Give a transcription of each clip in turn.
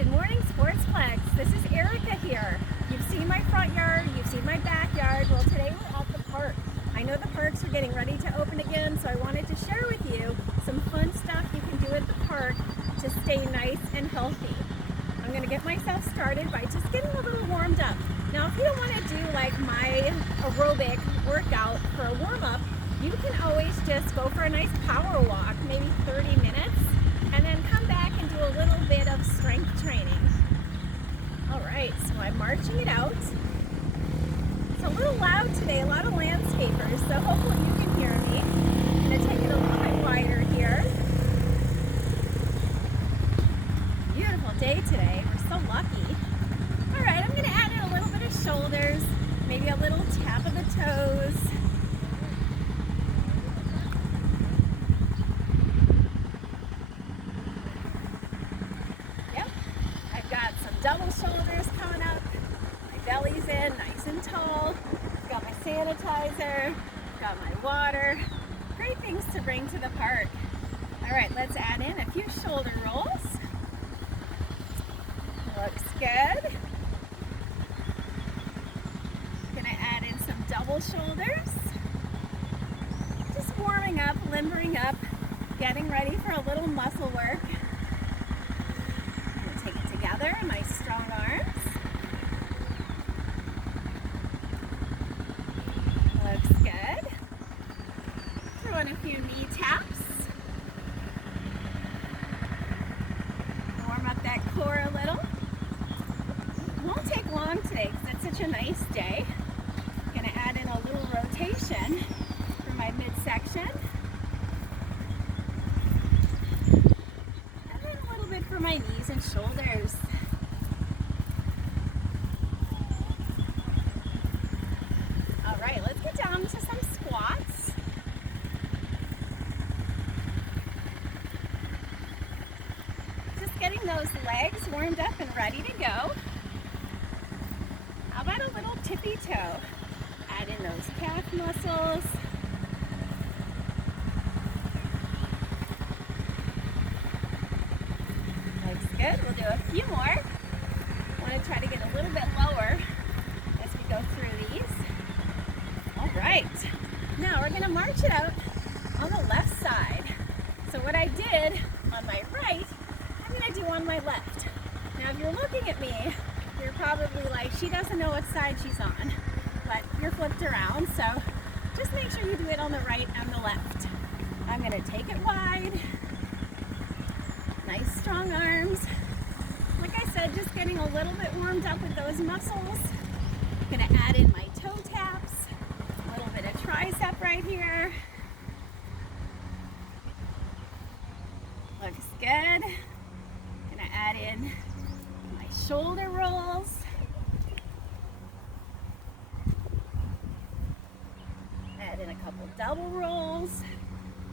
Good morning, Sportsplex. This is Erica here. You've seen my front yard, you've seen my backyard. Well, today we're at the park. I know the parks are getting ready to open again, so I wanted to share with you some fun stuff you can do at the park to stay nice and healthy. I'm going to get myself started by just getting a little warmed up. Now, if you don't want to do like my aerobic workout for a warm-up, you can always just go for a nice power walk, maybe 30 minutes, and then come back and do a little bit of strength training. All right, so I'm marching it out. It's a little loud today, a lot of landscapers, so hopefully you can hear me. I'm going to take it a little bit wider here. Beautiful day today, we're so lucky. All right, I'm going to add in a little bit of shoulders, maybe a little tap of the toes. Double shoulders coming up, my belly's in nice and tall, got my sanitizer, got my water, great things to bring to the park. All right, let's add in a few shoulder rolls. Looks good. Gonna add in some double shoulders. Just warming up, limbering up, getting ready for a little muscle work. Nice strong arms. Looks good. Throw in a few knee taps. Warm up that core a little. Won't take long today because it's such a nice day. Gonna add in a little rotation for my midsection. And then a little bit for my knees and shoulders. To some squats. Just getting those legs warmed up and ready to go. How about a little tippy toe? Add in those calf muscles. Looks good. We'll do a few more. I want to try to get a little bit lower as we go through these. Right, now we're going to march it out on the left side. So what I did on my right, I'm going to do on my left. Now if you're looking at me, you're probably like, she doesn't know what side she's on, but you're flipped around, so just make sure you do it on the right and the left. I'm going to take it wide, nice strong arms. Like I said, just getting a little bit warmed up with those muscles. I'm going to add in my toe taps. Tricep right here. Looks good. Gonna add in my shoulder rolls. Add in a couple double rolls.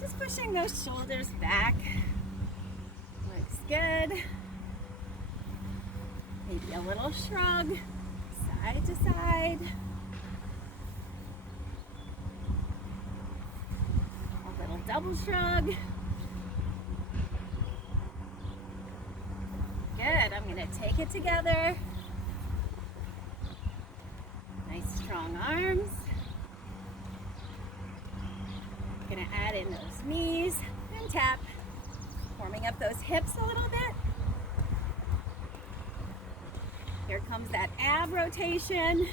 Just pushing those shoulders back. Looks good. Maybe a little shrug, side to side. Double shrug. Good, I'm gonna take it together. Nice strong arms. Gonna add in those knees and tap. Warming up those hips a little bit. Here comes that ab rotation.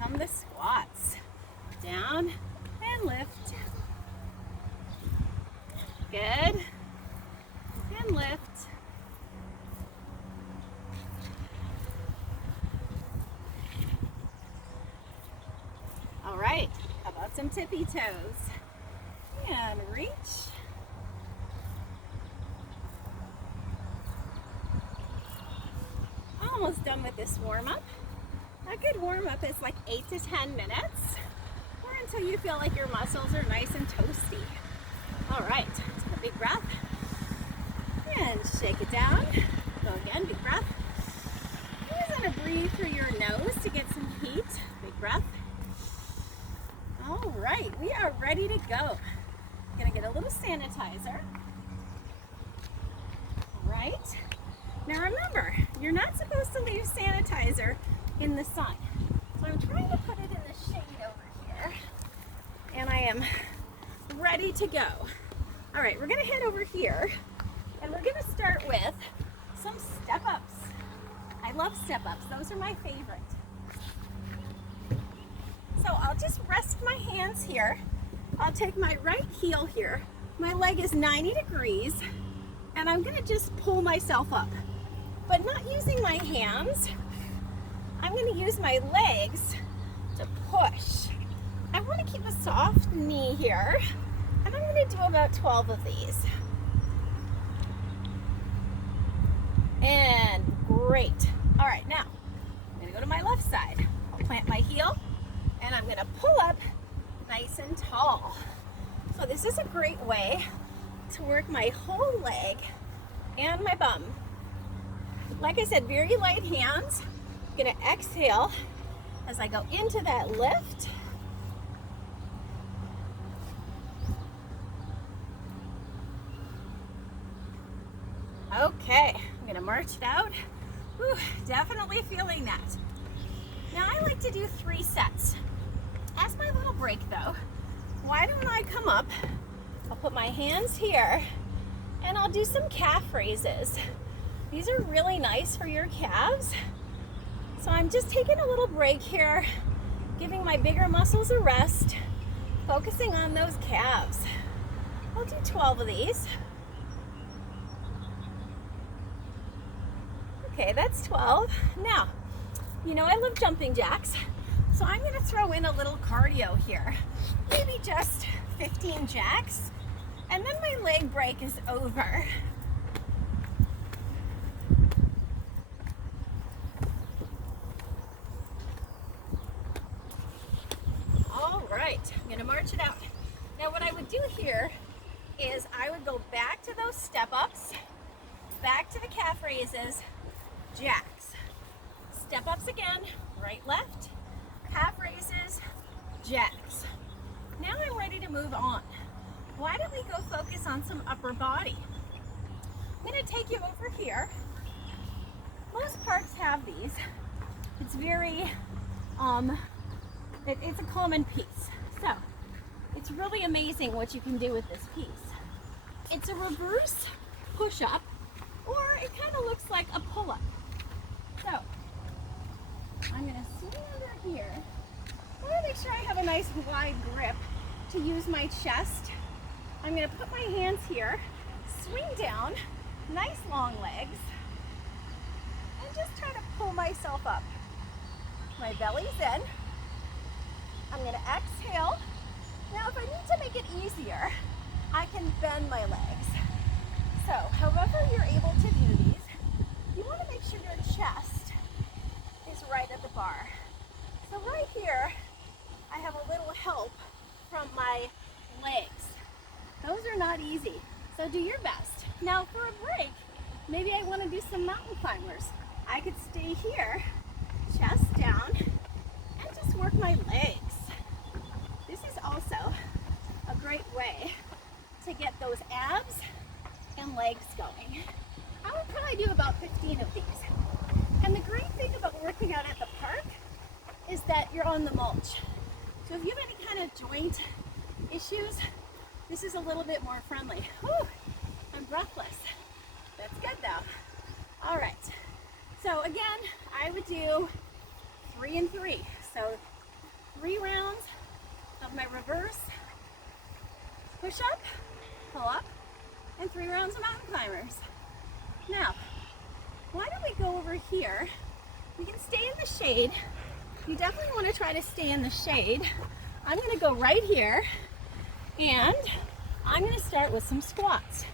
Come the squats. Down and lift. Good. And lift. All right, how about some tippy toes? And reach. Almost done with this warm-up. A good warm-up is like 8 to 10 minutes, or until you feel like your muscles are nice and toasty. All right, take a big breath, and shake it down. Go again, big breath. You just want to breathe through your nose to get some heat. Big breath. All right, we are ready to go. I'm gonna get a little sanitizer. Right? Now remember, you're not supposed to leave sanitizer in the sun. So I'm trying to put it in the shade over here. And I am ready to go. All right, we're gonna head over here and we're gonna start with some step-ups. I love step-ups, those are my favorite. So I'll just rest my hands here. I'll take my right heel here. My leg is 90 degrees and I'm gonna just pull myself up, but not using my hands. I'm gonna use my legs to push. I wanna keep a soft knee here, and I'm gonna do about 12 of these. And great. All right, now I'm gonna go to my left side. I'll plant my heel, and I'm gonna pull up nice and tall. So this is a great way to work my whole leg and my bum. Like I said, very light hands. I'm gonna exhale as I go into that lift. Okay, I'm gonna march it out. Whew, definitely feeling that. Now I like to do 3 sets. As my little break though, why don't I come up, I'll put my hands here, and I'll do some calf raises. These are really nice for your calves. So I'm just taking a little break here, giving my bigger muscles a rest, focusing on those calves. I'll do 12 of these. Okay, that's 12. Now, you know I love jumping jacks, so I'm gonna throw in a little cardio here. Maybe just 15 jacks, and then my leg break is over. All right, I'm gonna march it out. Now what I would do here is I would go back to those step-ups, back to the calf raises, jacks. Step ups again, right, left, calf raises, jacks. Now I'm ready to move on. Why don't we go focus on some upper body? I'm gonna take you over here. Most parks have these. It's very, it's a common piece. So, it's really amazing what you can do with this piece. It's a reverse push-up, or it kind of looks like a pull-up. So, I'm going to swing under here. I want to make sure I have a nice wide grip to use my chest. I'm going to put my hands here, swing down, nice long legs, and just try to pull myself up. My belly's in. I'm going to exhale. Now, if I need to make it easier, I can bend my legs. So, however you're able to do these, you want to make sure your chest is right at the bar. So right here, I have a little help from my legs. Those are not easy, so do your best. Now for a break, maybe I want to do some mountain climbers. I could stay here, chest down, and just work my legs. This is also a great way to get those abs and legs going. I would probably do about 15 of these. And the great thing about working out at the park is that you're on the mulch. So if you have any kind of joint issues, this is a little bit more friendly. Whew, I'm breathless. That's good though. All right. So again, I would do 3 and 3. So 3 rounds of my reverse push up, pull up, and 3 rounds of mountain climbers. Now, why don't we go over here? We can stay in the shade. You definitely want to try to stay in the shade. I'm going to go right here, and I'm going to start with some squats.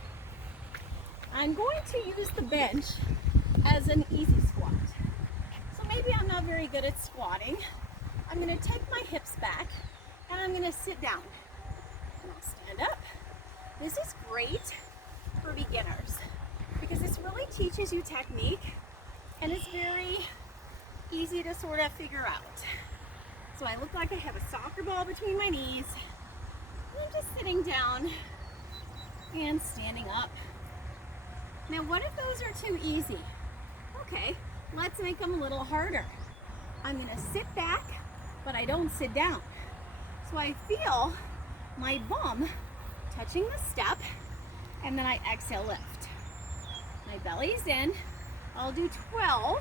I'm going to use the bench as an easy squat. So maybe I'm not very good at squatting. I'm going to take my hips back, and I'm going to sit down. And I'll stand up. This is great for beginners because this really teaches you technique, and it's very easy to sort of figure out. So I look like I have a soccer ball between my knees. And I'm just sitting down and standing up. Now, what if those are too easy? Okay, let's make them a little harder. I'm gonna sit back, but I don't sit down. So I feel my bum touching the step, and then I exhale, lift. My belly's in. I'll do 12.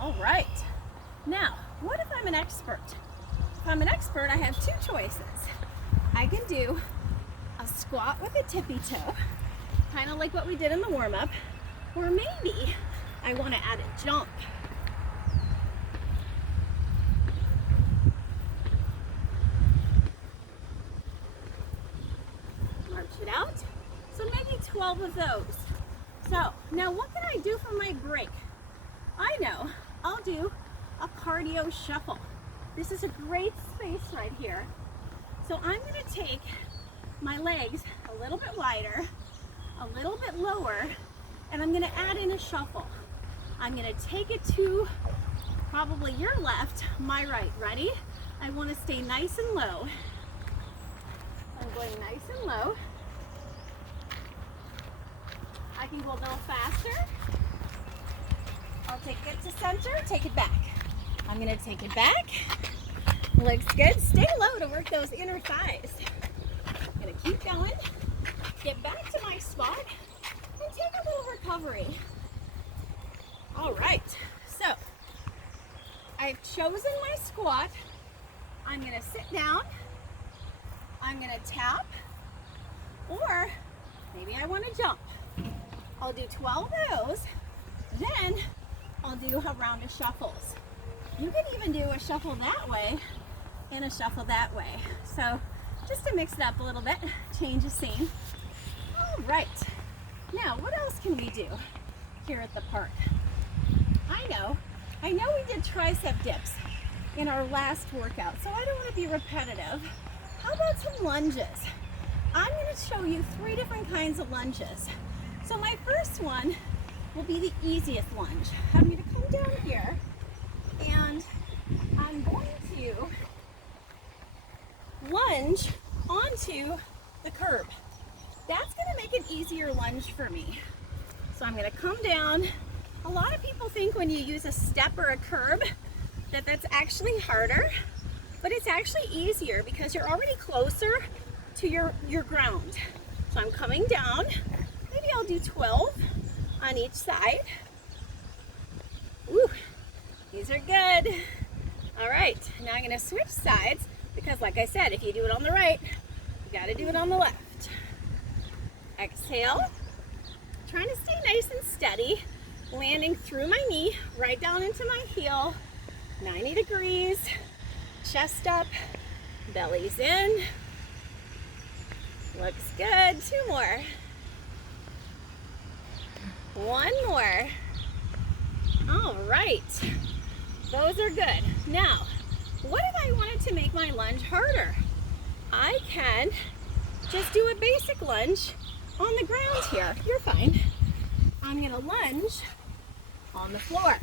All right. Now, what if I'm an expert? If I'm an expert, I have two choices. I can do a squat with a tippy toe, kind of like what we did in the warm-up, or maybe I want to add a jump. March it out. So maybe 12 of those. So now what can I do for my break? I know I'll do a cardio shuffle. This is a great space right here. So I'm going to take my legs a little bit wider, a little bit lower, and I'm going to add in a shuffle. I'm going to take it to probably your left, my right. Ready? I want to stay nice and low. I'm going nice and low. I can go a little faster. I'll take it to center, take it back. I'm going to take it back. Looks good. Stay low to work those inner thighs. I'm going to keep going. Get back to my spot and take a little recovery. All right. So I've chosen my squat. I'm going to sit down. I'm going to tap. Or maybe I want to jump. I'll do 12 of those. Then I'll do a round of shuffles. You can even do a shuffle that way and a shuffle that way. So just to mix it up a little bit, change the scene. All right. Now, what else can we do here at the park? I know we did tricep dips in our last workout, so I don't want to be repetitive. How about some lunges? I'm going to show you 3 different kinds of lunges. So my first one will be the easiest lunge. I'm going to come down here and I'm going to lunge onto the curb. That's going to make an easier lunge for me. So I'm going to come down. A lot of people think when you use a step or a curb that that's actually harder, but it's actually easier because you're already closer to your ground. So I'm coming down. Maybe I'll do 12 on each side. Woo, these are good. All right, now I'm gonna switch sides because like I said, if you do it on the right, you gotta do it on the left. Exhale, trying to stay nice and steady, landing through my knee, right down into my heel, 90 degrees, chest up, belly's in. Looks good, 2 more. 1 more. All right, those are good. Now, what if I wanted to make my lunge harder? I can just do a basic lunge on the ground here. You're fine. I'm gonna lunge on the floor.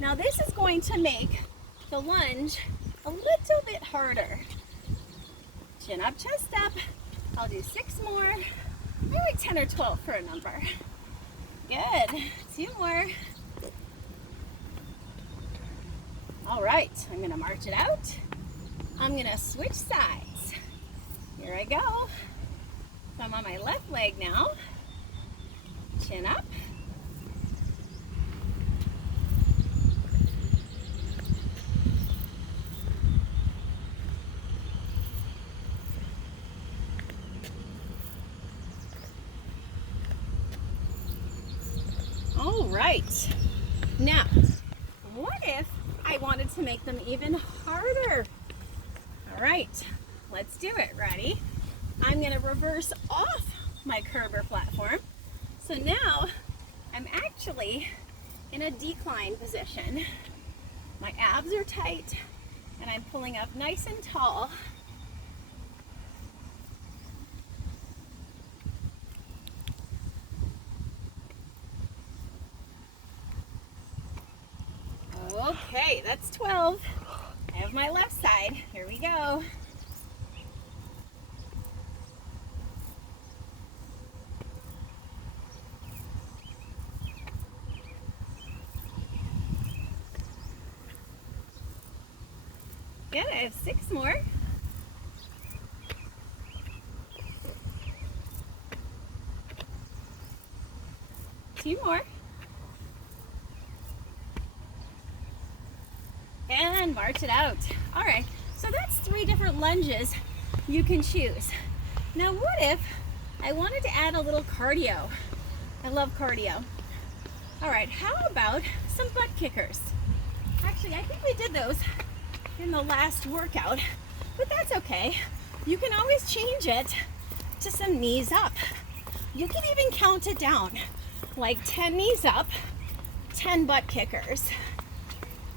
Now this is going to make the lunge a little bit harder. Chin up, chest up. I'll do 6 more, maybe 10 or 12 for a number. Good, 2 more. All right, I'm gonna march it out. I'm gonna switch sides. Here I go. So I'm on my left leg now. Chin up. All right, now, what if I wanted to make them even harder? All right, let's do it. Ready? I'm gonna reverse off my curb or platform. So now I'm actually in a decline position. My abs are tight and I'm pulling up nice and tall. Okay, that's 12. I have my left side. Here we go. Good, I have 6 more. Two more. And march it out. All right, so that's 3 different lunges you can choose. Now what if I wanted to add a little cardio? I love cardio. All right, how about some butt kickers? Actually, I think we did those in the last workout, but that's okay. You can always change it to some knees up. You can even count it down, like 10 knees up, 10 butt kickers,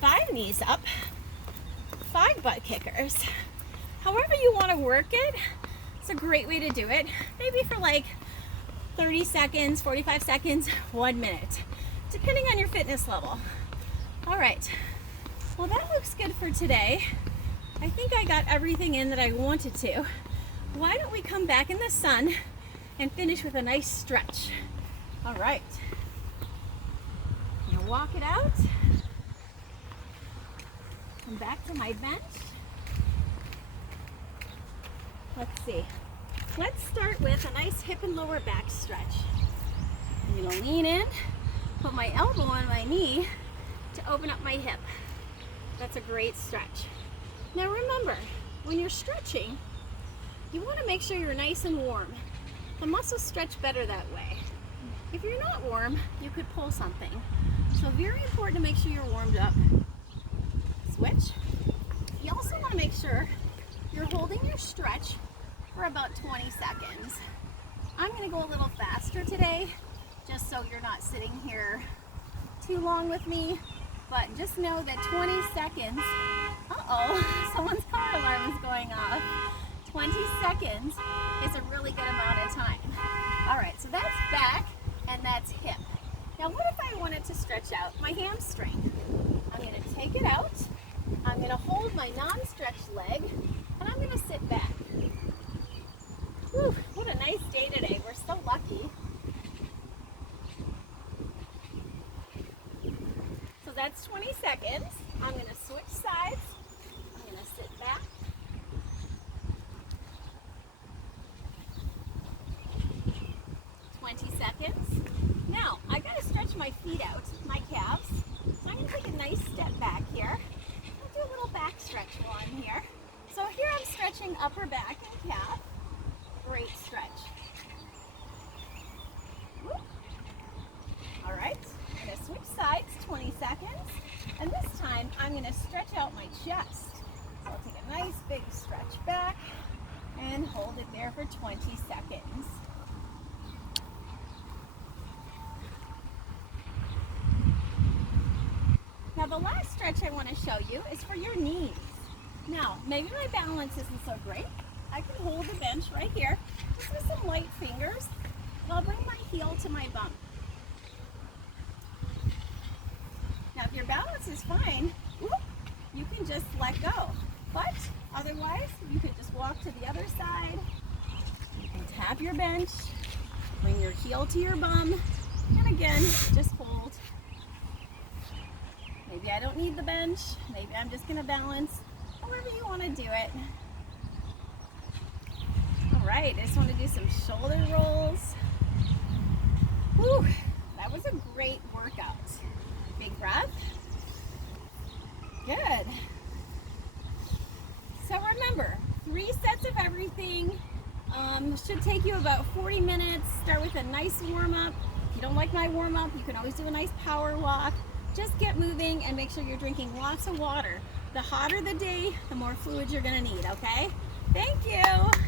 5 knees up, 5 butt kickers. However you want to work it, it's a great way to do it. Maybe for like 30 seconds, 45 seconds, 1 minute, depending on your fitness level. All right, well that looks good for today. I think I got everything in that I wanted to. Why don't we come back in the sun and finish with a nice stretch? All right, I'm gonna walk it out. Come back to my bench. Let's see. Let's start with a nice hip and lower back stretch. I'm gonna lean in, put my elbow on my knee to open up my hip. That's a great stretch. Now remember, when you're stretching, you want to make sure you're nice and warm. The muscles stretch better that way. If you're not warm, you could pull something. So very important to make sure you're warmed up. Switch. You also want to make sure you're holding your stretch for about 20 seconds. I'm going to go a little faster today, just so you're not sitting here too long with me. But just know that 20 seconds, someone's car alarm is going off. 20 seconds is a really good amount of time. All right, so that's back and that's hip. Now what if I wanted to stretch out my hamstring? I'm going to take it out. I'm going to hold my non-stretched leg and I'm going to sit back. Whew, what a nice day today. We're so lucky. So that's 20 seconds. I'm going to switch sides. I'm going to sit back. Seconds. Now, I got to stretch my feet out, my calves. So I'm going to take a nice step back here. I'll do a little back stretch while I'm here. So here I'm stretching upper back and calf. Great stretch. Whoop. All right, I'm going to switch sides, 20 seconds. And this time, I'm going to stretch out my chest. So I'll take a nice big stretch back and hold it there for 20 seconds. Now the last stretch I want to show you is for your knees. Now, maybe my balance isn't so great. I can hold the bench right here, just with some light fingers, and I'll bring my heel to my bum. Now if your balance is fine, you can just let go. But otherwise, you could just walk to the other side, you can tap your bench, bring your heel to your bum, and again, just hold. Maybe I don't need the bench. Maybe I'm just going to balance. However you want to do it. All right, I just want to do some shoulder rolls. Whew, that was a great workout. Big breath. Good. So remember, 3 sets of everything. Should take you about 40 minutes. Start with a nice warm-up. If you don't like my warm-up, you can always do a nice power walk. Just get moving and make sure you're drinking lots of water. The hotter the day, the more fluid you're gonna need, okay? Thank you.